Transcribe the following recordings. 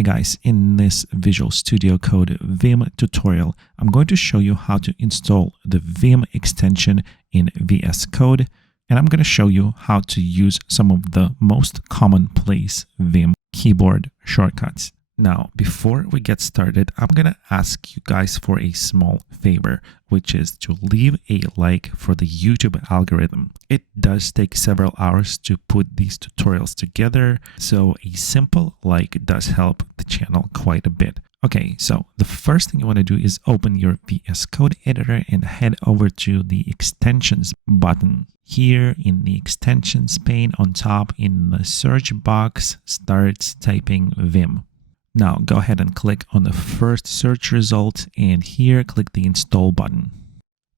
Hey guys, in this Visual Studio Code Vim tutorial, I'm going to show you how to install the Vim extension in VS Code, and I'm going to show you how to use some of the most commonplace Vim keyboard shortcuts. Now, before we get started, I'm going to ask you guys for a small favor, which is to leave a like for the YouTube algorithm. It does take several hours to put these tutorials together, so a simple like does help the channel quite a bit. Okay, so the first thing you want to do is open your VS Code editor and head over to the extensions button. Here in the extensions pane on top in the search box, start typing Vim. Now go ahead and click on the first search result and here click the install button.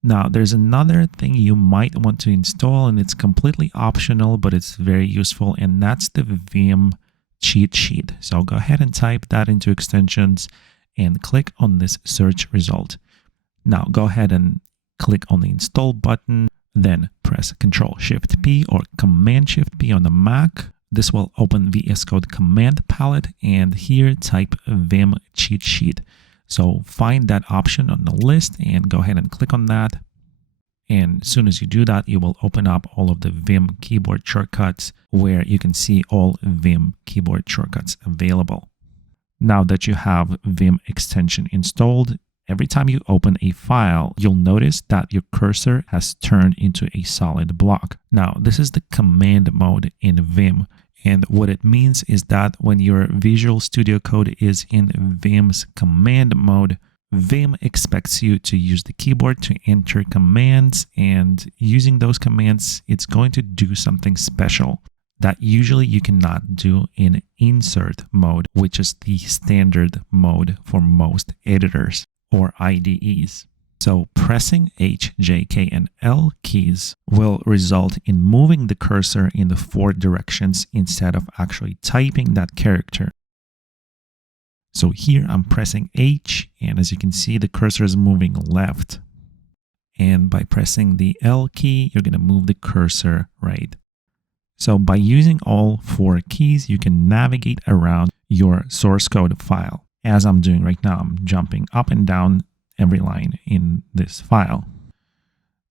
Now there's another thing you might want to install and it's completely optional, but it's very useful, and that's the Vim cheat sheet. So go ahead and type that into extensions and click on this search result. Now go ahead and click on the install button, then press Ctrl-Shift-P or Command-Shift-P on the Mac. This will open VS Code command palette and here type Vim cheat sheet. So find that option on the list and go ahead and click on that. And as soon as you do that, you will open up all of the Vim keyboard shortcuts where you can see all Vim keyboard shortcuts available. Now that you have Vim extension installed, every time you open a file, you'll notice that your cursor has turned into a solid block. Now, this is the command mode in Vim. And what it means is that when your Visual Studio Code is in Vim's command mode, Vim expects you to use the keyboard to enter commands, and using those commands, it's going to do something special that usually you cannot do in Insert mode, which is the standard mode for most editors or IDEs. So pressing H, J, K, and L keys will result in moving the cursor in the 4 directions instead of actually typing that character. So here I'm pressing H, and as you can see, the cursor is moving left. And by pressing the L key, you're going to move the cursor right. So by using all 4 keys, you can navigate around your source code file. As I'm doing right now, I'm jumping up and down every line in this file.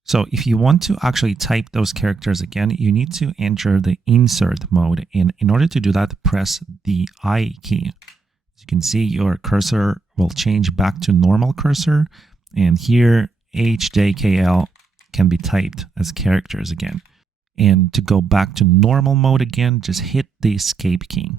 So if you want to actually type those characters again, you need to enter the insert mode. And in order to do that, press the I key. As you can see, your cursor will change back to normal cursor. And here, H, J, K, L can be typed as characters again. And to go back to normal mode again, just hit the escape key.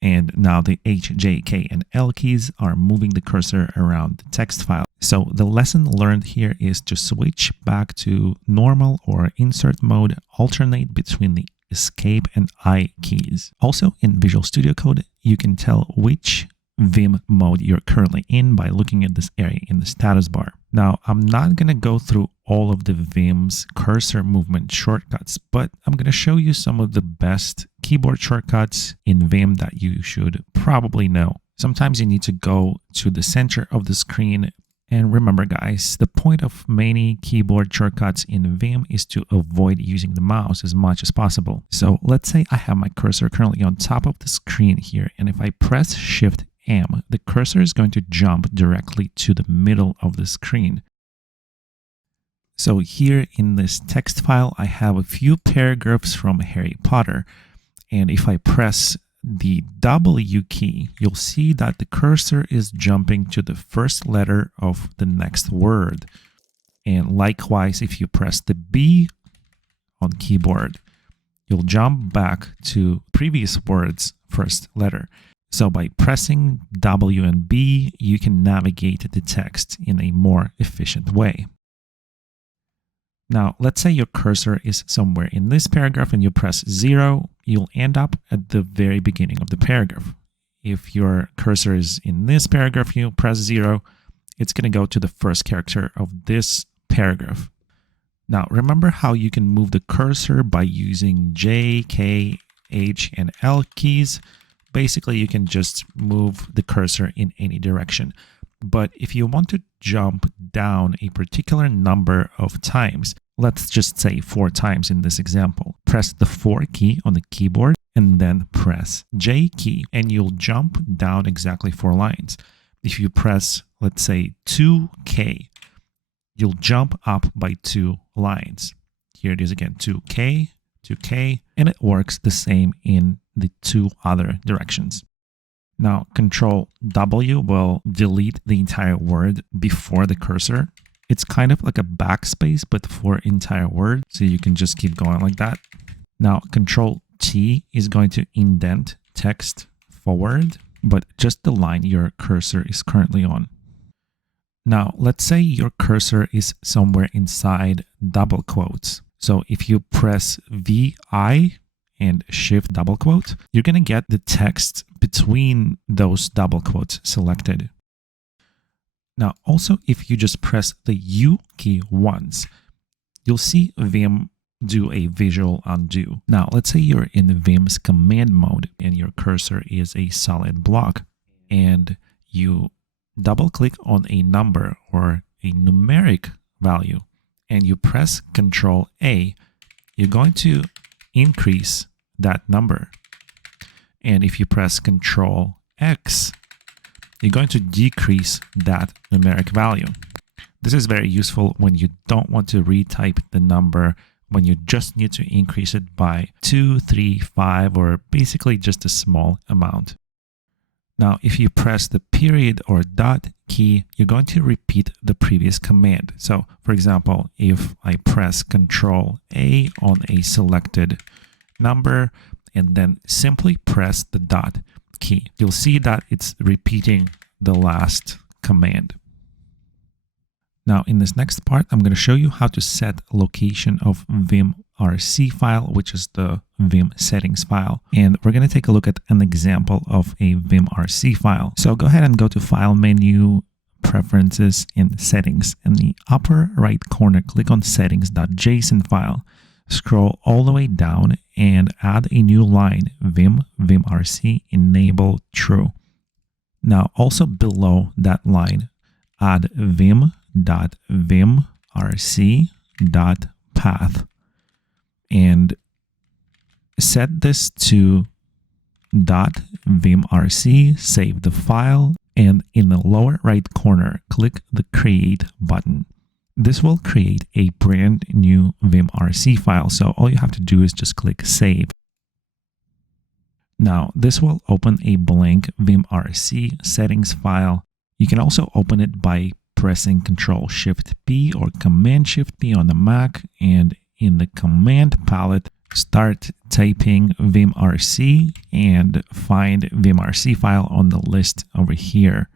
And now the H, J, K, and L keys are moving the cursor around the text file. So the lesson learned here is to switch back to normal or insert mode, alternate between the escape and I keys. Also in Visual Studio Code, you can tell which Vim mode you're currently in by looking at this area in the status bar. Now, I'm not going to go through all of the Vim's cursor movement shortcuts, but I'm going to show you some of the best keyboard shortcuts in Vim that you should probably know. Sometimes you need to go to the center of the screen. And remember, guys, the point of many keyboard shortcuts in Vim is to avoid using the mouse as much as possible. So let's say I have my cursor currently on top of the screen here, and if I press Shift M, the cursor is going to jump directly to the middle of the screen. So here in this text file, I have a few paragraphs from Harry Potter. And if I press the W key, you'll see that the cursor is jumping to the first letter of the next word. And likewise, if you press the B on keyboard, you'll jump back to previous word's first letter. So by pressing W and B, you can navigate the text in a more efficient way. Now, let's say your cursor is somewhere in this paragraph and you press 0, you'll end up at the very beginning of the paragraph. If your cursor is in this paragraph, you press 0, it's going to go to the first character of this paragraph. Now, remember how you can move the cursor by using J, K, H, and L keys? Basically, you can just move the cursor in any direction. But if you want to jump down a particular number of times, Let's just say 4 times in this example. Press the 4 key on the keyboard and then press J key and you'll jump down exactly 4 lines. If you press, let's say 2K, you'll jump up by 2 lines. Here it is again, 2K, 2K, and it works the same in the 2 other directions. Now, Ctrl W will delete the entire word before the cursor. It's kind of like a backspace, but for entire word. So you can just keep going like that. Now, Ctrl T is going to indent text forward, but just the line your cursor is currently on. Now, let's say your cursor is somewhere inside double quotes. So if you press VI and shift double quote, you're going to get the text between those double quotes selected. Now, also, if you just press the U key once, you'll see Vim do a visual undo. Now, let's say you're in Vim's command mode and your cursor is a solid block and you double click on a number or a numeric value and you press Ctrl A, you're going to increase that number. And if you press Ctrl X, you're going to decrease that numeric value. This is very useful when you don't want to retype the number, when you just need to increase it by 2, 3, 5, or basically just a small amount. Now, if you press the period or dot key, you're going to repeat the previous command. So, for example, if I press Ctrl A on a selected number and then simply press the dot key, you'll see that it's repeating the last command. Now, in this next part, I'm going to show you how to set location of vimrc file, which is the Vim settings file. And we're going to take a look at an example of a vimrc file. So go ahead and go to File menu, Preferences, and Settings. In the upper right corner, click on settings.json file. Scroll all the way down and add a new line, vimrc enable true. Now, also below that line, add vim.vimrc.path and set this to .vimrc, save the file, and in the lower right corner, click the Create button. This will create a brand new vimrc file, so all you have to do is just click Save. Now, this will open a blank vimrc settings file. You can also open it by pressing Ctrl-Shift-P or Command-Shift-P on the Mac, and in the command palette, start typing vimrc and find vimrc file on the list over here.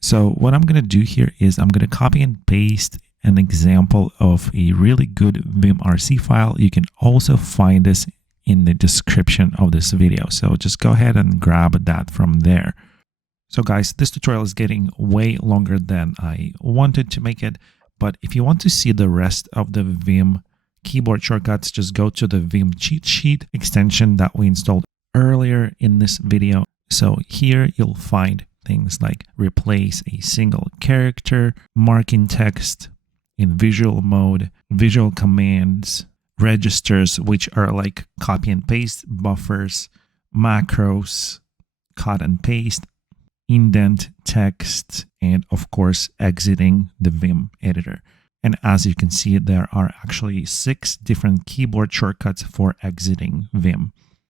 So what I'm going to do here is I'm going to copy and paste an example of a really good vimrc file. You can also find this in the description of this video. So just go ahead and grab that from there. So guys, this tutorial is getting way longer than I wanted to make it, but if you want to see the rest of the Vim keyboard shortcuts, just go to the Vim Cheatsheet extension that we installed earlier in this video. So here you'll find things like replace a single character, marking text in visual mode, visual commands, registers, which are like copy and paste, buffers, macros, cut and paste, indent text, and of course, exiting the Vim editor. And as you can see, there are actually 6 different keyboard shortcuts for exiting Vim.